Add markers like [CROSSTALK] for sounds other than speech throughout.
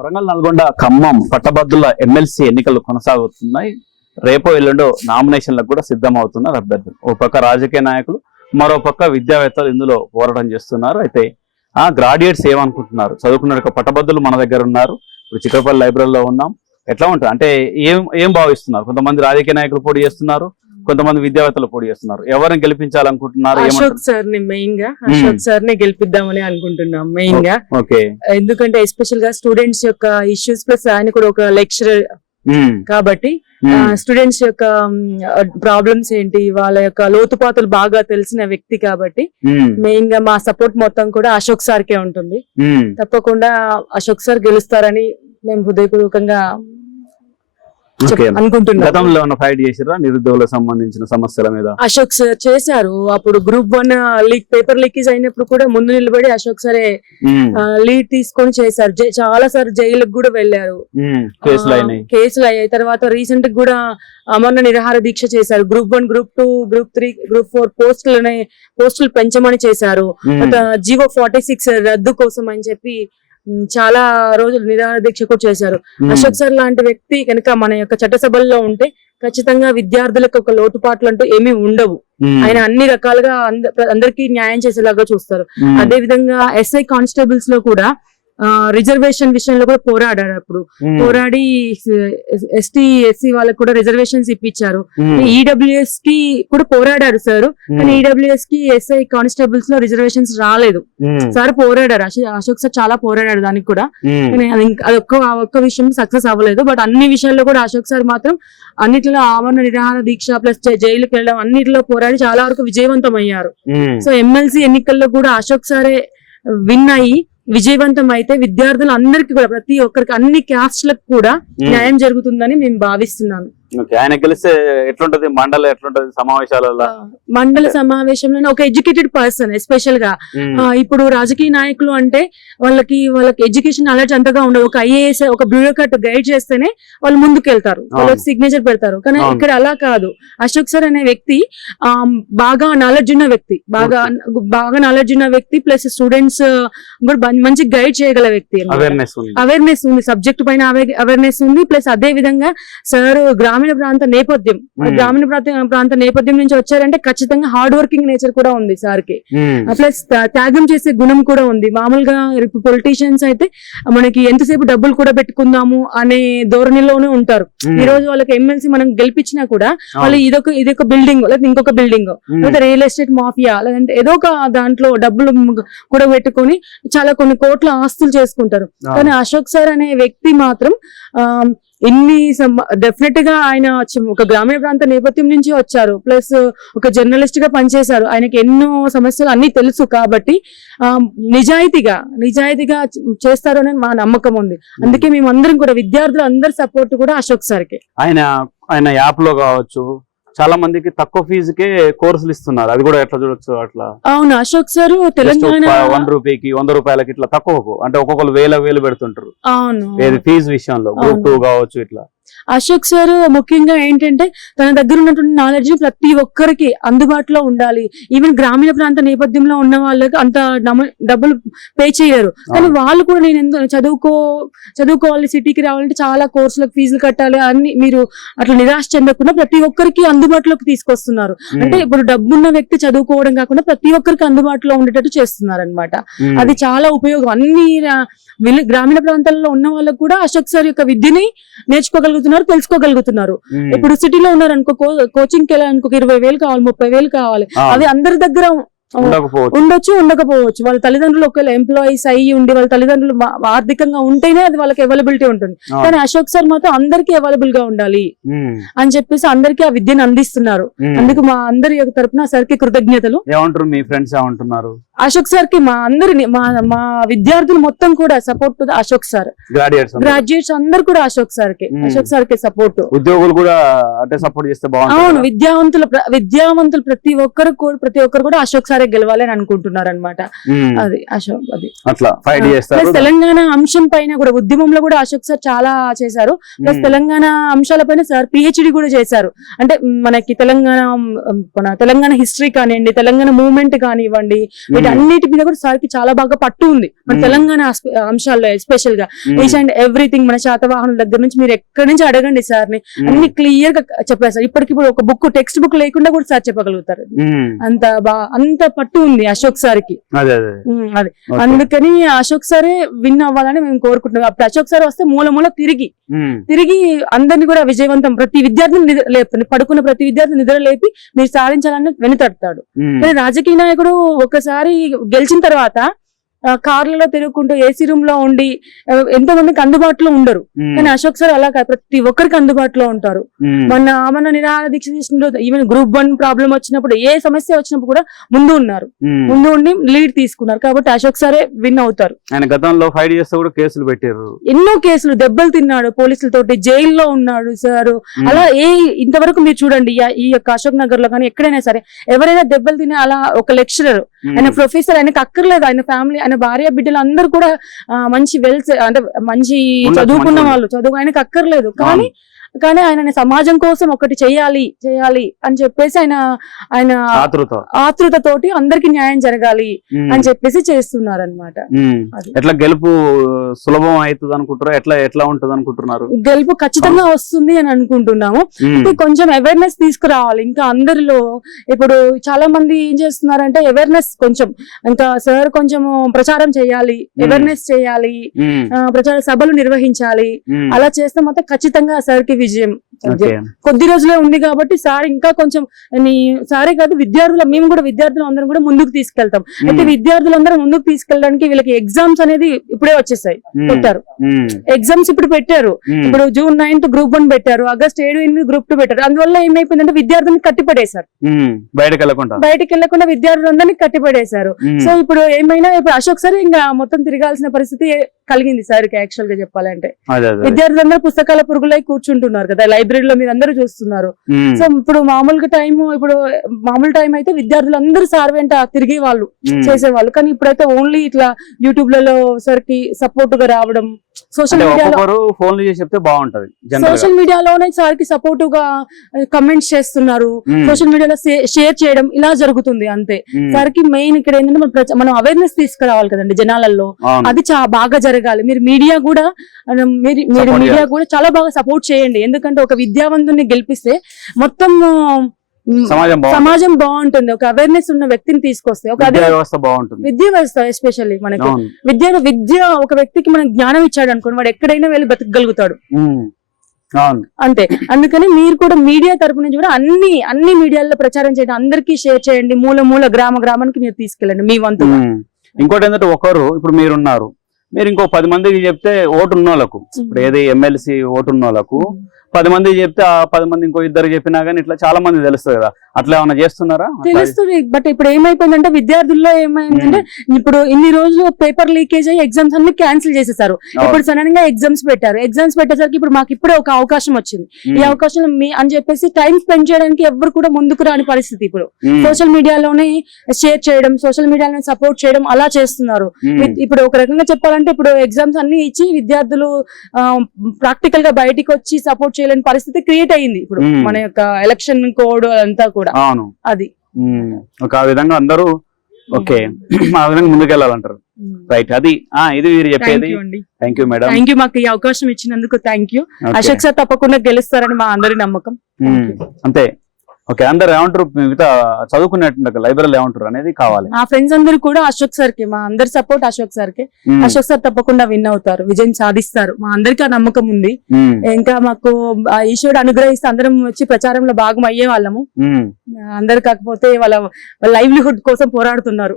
వరంగల్ నల్గొండ ఖమ్మం పట్టభద్రుల ఎమ్మెల్సీ ఎన్నికలు కొనసాగుతున్నాయి. రేపో ఎల్లుండో నామినేషన్లకు కూడా సిద్ధమవుతున్నారు అభ్యర్థులు. ఓ పక్క రాజకీయ నాయకులు మరో పక్క విద్యావేత్తలు ఇందులో పోరాటం చేస్తున్నారు. అయితే ఆ గ్రాడ్యుయేట్స్ ఏమనుకుంటున్నారు? చదువుకున్న పట్టభద్రులు మన దగ్గర ఉన్నారు. ఇప్పుడు చిక్కపల్లి లైబ్రరీలో ఉన్నాం. ఎట్లా ఉంటుంది? అంటే ఏం ఏం భావిస్తున్నారు? కొంతమంది రాజకీయ నాయకులు పోటీ చేస్తున్నారు. కొంతమంది విద్యావేత్తలు పోటీ చేస్తున్నారు. ఎవరిని గెలిపించాలనుకుంటున్నారు? అశోక్ సార్ని మెయిన్గా అశోక్ సార్ని గెలిపిద్దామని అనుకుంటున్నాం మెయిన్గా. ఓకే. ఎందుకంటే ఎస్పెషల్గా స్టూడెంట్స్ యొక్క ఇష్యూస్ ప్లస్ ఆయన కూడా ఒక లెక్చరర్ ఉమ్, కాబట్టి స్టూడెంట్స్ యొక్క ప్రాబ్లమ్స్ ఏంటి వాళ్ళ యొక్క లోతుపాతులు బాగా తెలిసిన వ్యక్తి కాబట్టి మెయిన్గా మా సపోర్ట్ మొత్తం కూడా అశోక్ సార్ కే ఉంటుంది. తప్పకుండా అశోక్ సార్ గెలుస్తారని మేము హృదయపూర్వకంగా. అనుకుంటున్నాం గతంలో ఫైట్ చేసిరా నిరుద్యోగులకు సంబంధించిన సమస్యల మీద? అశోక్ సార్ చేశారు. అప్పుడు group one leak paper leakage అయినప్పుడు కూడా ముందు నిలబడి అశోక్ సరే లీడ్ తీసుకొని చేశారు. చాలా సార్ జైలుకు కూడా వెళ్ళారు. కేసులు అయినాయి. కేసులు అయ్యాయి. తర్వాత రీసెంట్ కూడా అమరణ నిరాహార దీక్ష చేశారు. Group one group two group three group four పోస్టులని పోస్టులు పెంచమని చేశారు. జీవో ఫార్టీ సిక్స్ రద్దు కోసం అని చెప్పి చాలా రోజులు నిరాహార దీక్ష కూడా చేశారు. అశోక్ సార్ లాంటి వ్యక్తి కనుక మన యొక్క చట్టసభల్లో ఉంటే ఖచ్చితంగా విద్యార్థులకు ఒక లోటుపాట్లు అంటూ ఏమీ ఉండవు. ఆయన అన్ని రకాలుగా అంద- అందరికీ న్యాయం చేసేలాగా చూస్తారు. అదే విధంగా ఎస్ఐ కానిస్టేబుల్స్లో కూడా రిజర్వేషన్ విషయంలో కూడా పోరాడారు అప్పుడు. పోరాడి ఎస్టీ ఎస్సీ వాళ్ళకి కూడా రిజర్వేషన్స్ ఇప్పించారు ఈడబ్ల్యూఎస్కి కూడా పోరాడారు సార్. కానీ ఈడబ్ల్యూఎస్కి ఎస్ఐ కానిస్టేబుల్స్లో రిజర్వేషన్స్ రాలేదు. సార్ పోరాడారు. అశో- అశోక్ సార్ చాలా పోరాడాడు దానికి కూడా. ఉమ్, కానీ అది ఇంకా- అది ఒక్క ఒక్క విషయం సక్సెస్ అవ్వలేదు. బట్ అన్ని విషయాల్లో కూడా అశోక్ సార్ మాత్రం అన్నిటిలో ఆవరణ నిరాహార దీక్ష ప్లస్ జైలుకి వెళ్ళడం అన్నిటిలో పోరాడి చాలా వరకు విజయవంతం అయ్యారు. సో ఎమ్మెల్సీ ఎన్నికల్లో కూడా అశోక్ సారే విన్ అయ్యి విజయవంతం అయితే విద్యార్థులు అందరికీ కూడా ప్రతి ఒక్కరికి అన్ని క్యాస్ట్లకు కూడా. న్యాయం జరుగుతుందని మేము భావిస్తున్నాను. ఓకే. ఆయన గెలిస్తే ఎట్లుంటది? మండలి ఎట్లుంటది? సమావేశాలలో మండల సమావేశంలో ఒక ఎడ్యుకేటెడ్ పర్సన్ ఎస్పెషల్గా ఇప్పుడు రాజకీయ నాయకులు అంటే వాళ్ళకి వాళ్ళకి ఎడ్యుకేషన్ నాలెడ్జ్ అంతగా ఉండదు. ఒక ఐఏఎస్ ఒక బ్యూరోక్రాట్ గైడ్ చేస్తేనే వాళ్ళు ముందుకు వెళ్తారు వాళ్ళకి సిగ్నేచర్ పెడతారు. కానీ. ఇక్కడ అలా కాదు. అశోక్ సార్ అనే వ్యక్తి బాగా నాలెడ్జ్ ఉన్న వ్యక్తి బాగా బాగా నాలెడ్జ్ ఉన్న వ్యక్తి ప్లస్ స్టూడెంట్స్ కూడా మంచి గైడ్ చేయగల వ్యక్తి అవేర్నెస్ ఉంది. అవేర్నెస్ ఉంది సబ్జెక్ట్ పైన అవేర్నెస్ ఉంది ప్లస్ అదే విధంగా సార్ గ్రామీణ ప్రాంత నేపథ్యం. Hmm. గ్రామీణ ప్రాంత ప్రాంత నేపథ్యం నుంచి వచ్చారంటే ఖచ్చితంగా హార్డ్ వర్కింగ్ నేచర్ కూడా ఉంది సార్కి. ప్లస్ త్యాగం చేసే గుణం కూడా ఉంది. మామూలుగా ఇప్పుడు పొలిటీషియన్స్ అయితే మనకి ఎంతసేపు డబ్బులు కూడా పెట్టుకుందాము అనే ధోరణిలోనే ఉంటారు. ఉమ్, ఈ రోజు వాళ్ళకి ఎమ్మెల్సీ మనం గెలిపించినా కూడా. వాళ్ళు ఇదొక ఇదొక బిల్డింగ్ లేదా ఇంకొక బిల్డింగ్ లేదా రియల్ ఎస్టేట్ మాఫియా లేదంటే ఏదో ఒక దాంట్లో డబ్బులు కూడా పెట్టుకొని చాలా కొన్ని కోట్ల ఆస్తులు చేసుకుంటారు. కానీ అశోక్ సార్ అనే వ్యక్తి మాత్రం ఇన్ని డెఫినెట్గా ఆయన ఒక గ్రామీణ ప్రాంత నేపథ్యం నుంచి వచ్చారు. ప్లస్ ఒక జర్నలిస్ట్గా పనిచేశారు. ఆయనకి ఎన్నో సమస్యలు అన్ని తెలుసు కాబట్టి ఆ నిజాయితీగా నిజాయితీగా చేస్తారు అని మా నమ్మకం ఉంది. అందుకే మేమందరం కూడా విద్యార్థులు అందరి సపోర్ట్ కూడా అశోక్ సార్కి. ఆయన ఆయన యాప్లో కావచ్చు చాలా మందికి తక్కువ ఫీజుకే కోర్సులు ఇస్తున్నారు. అది కూడా ఎట్లా చూడొచ్చు అట్లా? అవును అశోక్ సార్ తెలంగాణ వన్ రూపీకి వంద రూపాయలకి ఇట్లా తక్కువ అంటే ఒక్కొక్కరు వేల వేలు పెడుతుంటారు. ఏది ఫీజు విషయంలో గ్రూప్. టూ కావచ్చు ఇట్లా. అశోక్ సార్ ముఖ్యంగా ఏంటంటే తన దగ్గర ఉన్నటువంటి నాలెడ్జ్ ప్రతి ఒక్కరికి అందుబాటులో ఉండాలి. ఈవెన్ గ్రామీణ ప్రాంత నేపథ్యంలో ఉన్న వాళ్ళకి అంత డబ్బులు పే చేయరు కానీ. వాళ్ళు కూడా నేను ఎంతో చదువుకో చదువుకోవాలి సిటీకి రావాలంటే చాలా కోర్సులకు ఫీజులు కట్టాలి అన్ని మీరు అట్లా నిరాశ చెందకుండా ప్రతి ఒక్కరికి అందుబాటులోకి తీసుకొస్తున్నారు. అంటే ఇప్పుడు డబ్బున్న వ్యక్తి చదువుకోవడం కాకుండా ప్రతి ఒక్కరికి అందుబాటులో ఉండేటట్టు చేస్తున్నారు అనమాట అది చాలా ఉపయోగం. అన్ని గ్రామీణ ప్రాంతాల్లో ఉన్న వాళ్ళకు కూడా అశోక్ సార్ యొక్క విద్యని నేర్చుకోగలుగుతున్నారు తెలుసుకోగలుగుతున్నారు. ఇప్పుడు సిటీలో ఉన్నారు అనుకో కోచింగ్కి వెళ్ళాలనుకో ఇరవై వేలు కావాలి ముప్పై వేలు కావాలి. అది అందరి దగ్గర ఉండకపోవచ్చు. ఉండొచ్చు ఉండకపోవచ్చు. వాళ్ళ తల్లిదండ్రులు ఒకవేళ ఎంప్లాయీస్ అయ్యి ఉండి వాళ్ళ తల్లిదండ్రులు ఆర్థికంగా ఉంటేనే అది వాళ్ళకి అవైలబిలిటీ ఉంటుంది. కానీ అశోక్ సార్ మాత్రం అందరికీ అవైలబుల్గా ఉండాలి అని చెప్పేసి అందరికీ ఆ విద్యను అందిస్తున్నారు. అందుకు మా అందరి యొక్క తరపున సార్కి కృతజ్ఞతలు. ఏమంటారు మీ ఫ్రెండ్స్ ఏమంటున్నారు? అశోక్ సార్కి మా అందరిని మా మా విద్యార్థులు మొత్తం కూడా support to Ashok sir. Graduates అందరు. కూడా అశోక్ సార్కి. అశోక్ సార్కి సపోర్ట్ ఉద్యోగులు కూడా అంటే సపోర్ట్ చేస్తే అవును బాగుంటుంది విద్యావంతుల ప్ర- విద్యావంతులు ప్రతి ఒక్కరు కూడా ప్రతి ఒక్కరు కూడా అశోక్ సార్ సారే గెలవాలి అని అనుకుంటున్నారు అనమాట. అది అశోక్ అది అట్లా ఫైట్ చేస్తారు ప్లస్ తెలంగాణ అంశం పైన కూడా ఉద్యమంలో కూడా అశోక్ సార్ చాలా చేశారు ప్లస్. తెలంగాణ అంశాలపైన సార్ పిహెచ్డి కూడా చేశారు అంటే మనకి తెలంగాణ మన తెలంగాణ హిస్టరీ కానివ్వండి తెలంగాణ మూవ్మెంట్ కానివ్వండి వీటన్నిటి మీద కూడా సార్కి చాలా బాగా పట్టు ఉంది మన. తెలంగాణ అంశాల్లో ఎస్పెషల్గా. ఈచ్ అండ్ ఎవ్రీథింగ్ మన శాతవాహనం దగ్గర నుంచి మీరు ఎక్కడి నుంచి అడగండి సార్ని. అన్ని క్లియర్గా చెప్పారు సార్ ఇప్పటికిప్పుడు ఒక బుక్ టెక్స్ట్ బుక్ లేకుండా కూడా సార్ చెప్పగలుగుతారు. అంత బా అంత పట్టు ఉంది అశోక్ సార్కి అదే. అందుకని అశోక్ సారే విన్ అవ్వాలని మేము కోరుకుంటున్నాం. అప్పుడు అశోక్ సార్ వస్తే మూల మూల తిరిగి. తిరిగి అందరిని కూడా విజయవంతం ప్రతి విద్యార్థిని నిద్ర లేపి పడుకున్న ప్రతి విద్యార్థిని నిద్ర లేపి మీరు సాధించాలని వెనుతడతాడు. రాజకీయ నాయకుడు ఒకసారి గెలిచిన తర్వాత కార్లలో తిరుగుకుంటూ ఏసీ రూమ్లో ఉండి ఎంతో మందికి అందుబాటులో ఉండరు. కానీ అశోక్ సార్ అలా కాదు ప్రతి ఒక్కరికి అందుబాటులో ఉంటారు. మన మన నిరాహార దీక్ష చేసిన ఈవెన్ గ్రూప్ వన్ ప్రాబ్లం వచ్చినప్పుడు ఏ సమస్య వచ్చినప్పుడు కూడా ముందు ఉన్నారు. ముందు ఉండి లీడ్ తీసుకున్నారు కాబట్టి అశోక్ సారే విన్ అవుతారు ఆయన గతంలో ఫైట్ చేస్తే కూడా కేసులు పెట్టారు ఎన్నో కేసులు దెబ్బలు తిన్నాడు పోలీసులతోటి జైల్లో ఉన్నాడు సార్. అలా ఏ ఇంతవరకు మీరు చూడండి ఈ- యొక్క అశోక్ నగర్లో కానీ ఎక్కడైనా సరే ఎవరైనా దెబ్బలు తినే అలా ఒక లెక్చరర్. ఆయన ప్రొఫెసర్ ఆయనకు అక్కర్లేదు ఆయన ఫ్యామిలీ ఆయన భార్య బిడ్డలు అందరూ కూడా మంచి వెల్స్ అంటే మంచి చదువుకున్న వాళ్ళు. చదువు ఆయనకు అక్కర్లేదు. కానీ కానీ ఆయన సమాజం కోసం ఒకటి చేయాలి చేయాలి అని చెప్పేసి ఆయన ఆయన ఆతృత. ఆతృతతోటి అందరికి న్యాయం జరగాలి. అని చెప్పేసి చేస్తున్నారు అనమాట. ఎట్లా గెలుపు సులభం అవుతుంది అనుకుంటారు ఎట్లా ఎట్లా ఉంటది అనుకుంటున్నారు గెలుపు ఖచ్చితంగా వస్తుంది అని అనుకుంటున్నాము. అంటే కొంచెం అవేర్నెస్ తీసుకురావాలి. ఇంకా అందరిలో ఇప్పుడు చాలా మంది ఏం చేస్తున్నారంటే అవేర్నెస్ కొంచెం ఇంకా సార్ కొంచెం ప్రచారం చేయాలి అవేర్నెస్ చేయాలి ప్రచార సభలు నిర్వహించాలి. అలా చేస్తే మాత్రం ఖచ్చితంగా సార్కి విజయం. కొద్ది రోజులే ఉంది కాబట్టి సార్ ఇంకా కొంచెం నీ సారే కాదు విద్యార్థులు మేము కూడా విద్యార్థులు అందరం కూడా ముందుకు తీసుకెళ్తాం అయితే. విద్యార్థులందరూ ముందుకు తీసుకెళ్ళడానికి వీళ్ళకి ఎగ్జామ్స్ అనేది ఇప్పుడే వచ్చేసాయి. పెట్టారు. ఎగ్జామ్స్ ఇప్పుడు పెట్టారు. ఇప్పుడు జూన్ నైన్త్ గ్రూప్ వన్ పెట్టారు ఆగస్ట్ ఏడు ఎనిమిది గ్రూప్ టూ పెట్టారు అందువల్ల ఏమైపోయిందంటే విద్యార్థుల్ని కట్టిపడేశారు. బయటకు వెళ్ళకుండా బయటికి వెళ్ళకుండా విద్యార్థులందరినీ కట్టిపడేశారు. సో ఇప్పుడు ఏమైనా ఇప్పుడు అశోక్ సార్ ఇంకా మొత్తం తిరగాల్సిన పరిస్థితి కలిగింది సార్ యాక్చువల్గా చెప్పాలంటే విద్యార్థులందరూ పుస్తకాల పురుగులై కూర్చుంటున్నారు కదా లైబ్రరీలో మీరు అందరూ చూస్తున్నారు. సో ఇప్పుడు మామూలుగా టైం ఇప్పుడు మామూలు టైం అయితే విద్యార్థులందరూ సార్ వెంట తిరిగే వాళ్ళు. చేసేవాళ్ళు కానీ ఇప్పుడైతే ఓన్లీ ఇట్లా యూట్యూబ్లలో సార్కి సపోర్ట్గా రావడం సోషల్ మీడియాలో ఫోన్లు చేసి చెప్తే బాగుంటది సోషల్ మీడియాలోనే సార్కి సపోర్ట్గా కమెంట్స్ చేస్తున్నారు. సోషల్ మీడియాలో షేర్ చేయడం ఇలా జరుగుతుంది అంతే. సార్కి మెయిన్ ఇక్కడ ఏంటంటే మన అవేర్నెస్ తీసుకురావాలి కదండి జనాలలో. అది చాలా బాగా జరగాలి. మీరు మీడియా కూడా మీరు మీరు మీడియా. కూడా చాలా బాగా సపోర్ట్ చేయండి. ఎందుకంటే ఒక విద్యావంతుని గెలిపిస్తే మొత్తం సమాజం బాగుంటుంది. ఒక అవేర్నెస్ ఉన్న వ్యక్తిని తీసుకొస్తే ఒక వ్యవస్థ బాగుంటుంది. విద్యా వ్యవస్థ ఎస్పెషల్లీ మనకి. విద్య విద్య ఒక వ్యక్తికి మనం జ్ఞానం ఇచ్చాడు అనుకోండి వాడు ఎక్కడైనా వెళ్ళి బతకగలుగుతాడు. అంతే. అందుకని మీరు కూడా మీడియా తరపు నుంచి కూడా అన్ని అన్ని మీడియాల్లో ప్రచారం చేయండి. అందరికీ షేర్ చేయండి. మూల మూల గ్రామ గ్రామానికి మీరు తీసుకెళ్ళండి మీ ఉమ్. ఇంకోటి ఏంటంటే ఒకరు ఇప్పుడు మీరున్నారు. మీరు ఇంకో పది మందికి చెప్తే ఓటు ఉన్న వాళ్ళకు ఇప్పుడు ఏది ఎమ్మెల్సీ ఓటు ఉన్న వాళ్ళకు పది మంది చెప్తే ఆ పది మంది ఇంకో ఇద్దరు చెప్పినా కానీ ఇట్లా చాలా మంది తెలుస్తుంది కదా. అట్లా ఏమైనా చేస్తున్నారా? తెలుస్తుంది బట్ ఇప్పుడు ఏమైపోయిందంటే విద్యార్థుల్లో ఏమైందంటే ఇప్పుడు ఇన్ని రోజులు పేపర్ లీకేజ్ అయ్యి ఎగ్జామ్స్ అన్ని క్యాన్సిల్ చేసేసారు. ఇప్పుడు సడన్గా ఎగ్జామ్స్ పెట్టారు. ఎగ్జామ్స్ పెట్టేసరికి ఇప్పుడు మాకు ఇప్పుడే ఒక అవకాశం వచ్చింది. ఈ. అవకాశం మీ అని చెప్పేసి టైం స్పెండ్ చేయడానికి ఎవరు కూడా ముందుకు రాని పరిస్థితి ఇప్పుడు. సోషల్ మీడియాలోనే షేర్ చేయడం సోషల్ మీడియాలోనే సపోర్ట్ చేయడం అలా చేస్తున్నారు. ఇప్పుడు ఒక రకంగా చెప్పాలంటే ఇప్పుడు ఎగ్జామ్స్ అన్ని ఇచ్చి విద్యార్థులు ప్రాక్టికల్గా బయటికి వచ్చి సపోర్ట్ చేయలేని పరిస్థితి క్రియేట్ అయ్యింది ఇప్పుడు. మన యొక్క ఎలక్షన్ కోడ్ అంతా కూడా. అవును. అది. ఒక ఆ విధంగా అందరూ ఓకే. [CLEARS THROAT] ఆ విధంగా ముందుకెళ్ళాలంటారు. రైట్. అది. ఆ ఇది మీరు చెప్పేది. Thank you madam thank you మాకు ఈ అవకాశం ఇచ్చినందుకు థ్యాంక్ యూ. అశోక్ సార్ తప్పకుండా గెలుస్తారని మా అందరి నమ్మకం. అంతే. ఓకే అందరు ఏమంటారు? మిగతా చదువుకున్నట్టు లైబ్రరీలో ఏమంటారు అనేది కావాలి. మా ఫ్రెండ్స్ అందరూ కూడా అశోక్ సార్కి మా అందరి సపోర్ట్ అశోక్ సార్కి. అశోక్ సార్ తప్పకుండా విన్ అవుతారు విజయం సాధిస్తారు. మా అందరికీ ఆ నమ్మకం ఉంది. ఇంకా మాకు ఈశ్వరుడు అనుగ్రహిస్తే అందరం వచ్చి ప్రచారంలో భాగం అయ్యే వాళ్ళము. అందరు కాకపోతే వాళ్ళ లైవ్లీహుడ్ కోసం పోరాడుతున్నారు.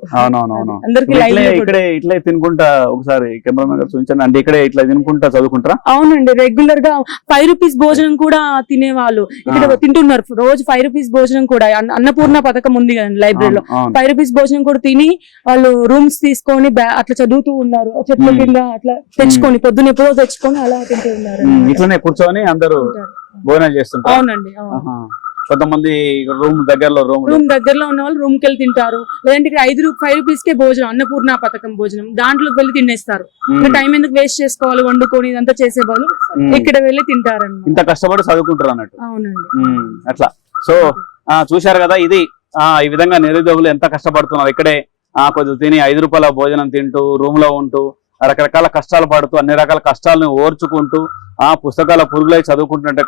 అందరికి ఇట్లే లైవ్లీహుడ్ ఇక్కడే ఇట్లే తినుకుంటా ఒకసారి కెమెరామెన్ గారు చూపించండి. అంటే ఇక్కడే ఇట్లా తినుకుంటా చదువుకుంటారా? అవునండి రెగ్యులర్గా ఫైవ్ రూపీస్ భోజనం కూడా తినేవాళ్ళు. ఇక్కడ. తింటున్నారు రోజు ఫైవ్ రూపీస్ భోజనం కూడా అన్న- అన్నపూర్ణ పథకం ఉంది కదండి లైబ్రరీలో. ఫైవ్ రూపీస్ భోజనం కూడా తిని వాళ్ళు రూమ్స్ తీసుకొని అట్లా చదువుతూ ఉన్నారు. చెట్ల. కింద అట్లా తెచ్చుకొని పొద్దున ఎప్పుడో తెచ్చుకొని అలా తింటూ ఉన్నారు. ఇట్లనే కూర్చొని అందరూ భోజనం చేస్తుంటారు. అవునండి. కొంతమంది రూమ్ దగ్గరలో రూమ్ రూమ్ దగ్గరలో ఉన్న వాళ్ళు రూమ్కి వెళ్ళి తింటారు. లేదంటే ఇక్కడ ఐదు రూ- ఫైవ్ రూపీస్ కే భోజనం అన్నపూర్ణ పథకం భోజనం. దాంట్లోకి వెళ్ళి తినేస్తారు. టైం ఎందుకు వేస్ట్ చేసుకోవాలి? వండుకొని ఇదంతా చేసే వాళ్ళు ఇక్కడ వెళ్ళి తింటారన్నమాట. ఇంత కష్టపడి చదువుకుంటారు అన్నట్టు. అవునండి. అట్లా. సో ఆ చూశారు కదా ఇది ఆ ఈ విధంగా నిరుద్యోగులు ఎంత కష్టపడుతున్నారు. ఇక్కడే కొద్దిగా తిని ఐదు రూపాయల భోజనం తింటూ రూమ్లో ఉంటూ రకరకాల కష్టాలు పడుతూ అన్ని రకాల కష్టాలను ఓర్చుకుంటూ ఆ పుస్తకాల పురుగులై చదువుకుంటుంటే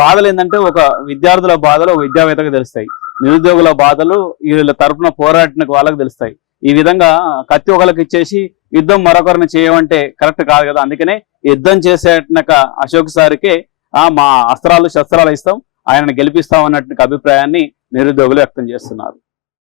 బాధలు ఏంటంటే ఒక విద్యార్థుల బాధలు విద్యావేత్తకు తెలుస్తాయి. నిరుద్యోగుల బాధలు వీళ్ళ తరఫున పోరాడిన వాళ్ళకి తెలుస్తాయి. ఈ విధంగా కత్తి ఒకరికి ఇచ్చేసి యుద్ధం మరొకరిని చేయమంటే కరెక్ట్ కాదు కదా. అందుకనే యుద్ధం చేసేటక అశోక్ సార్కే ఆ మా అస్త్రాలు శస్త్రాలు ఇస్తాం. ఆయనను గెలిపిస్తాం అభిప్రాయాన్ని నిరుద్యోగులు వ్యక్తం చేస్తున్నారు.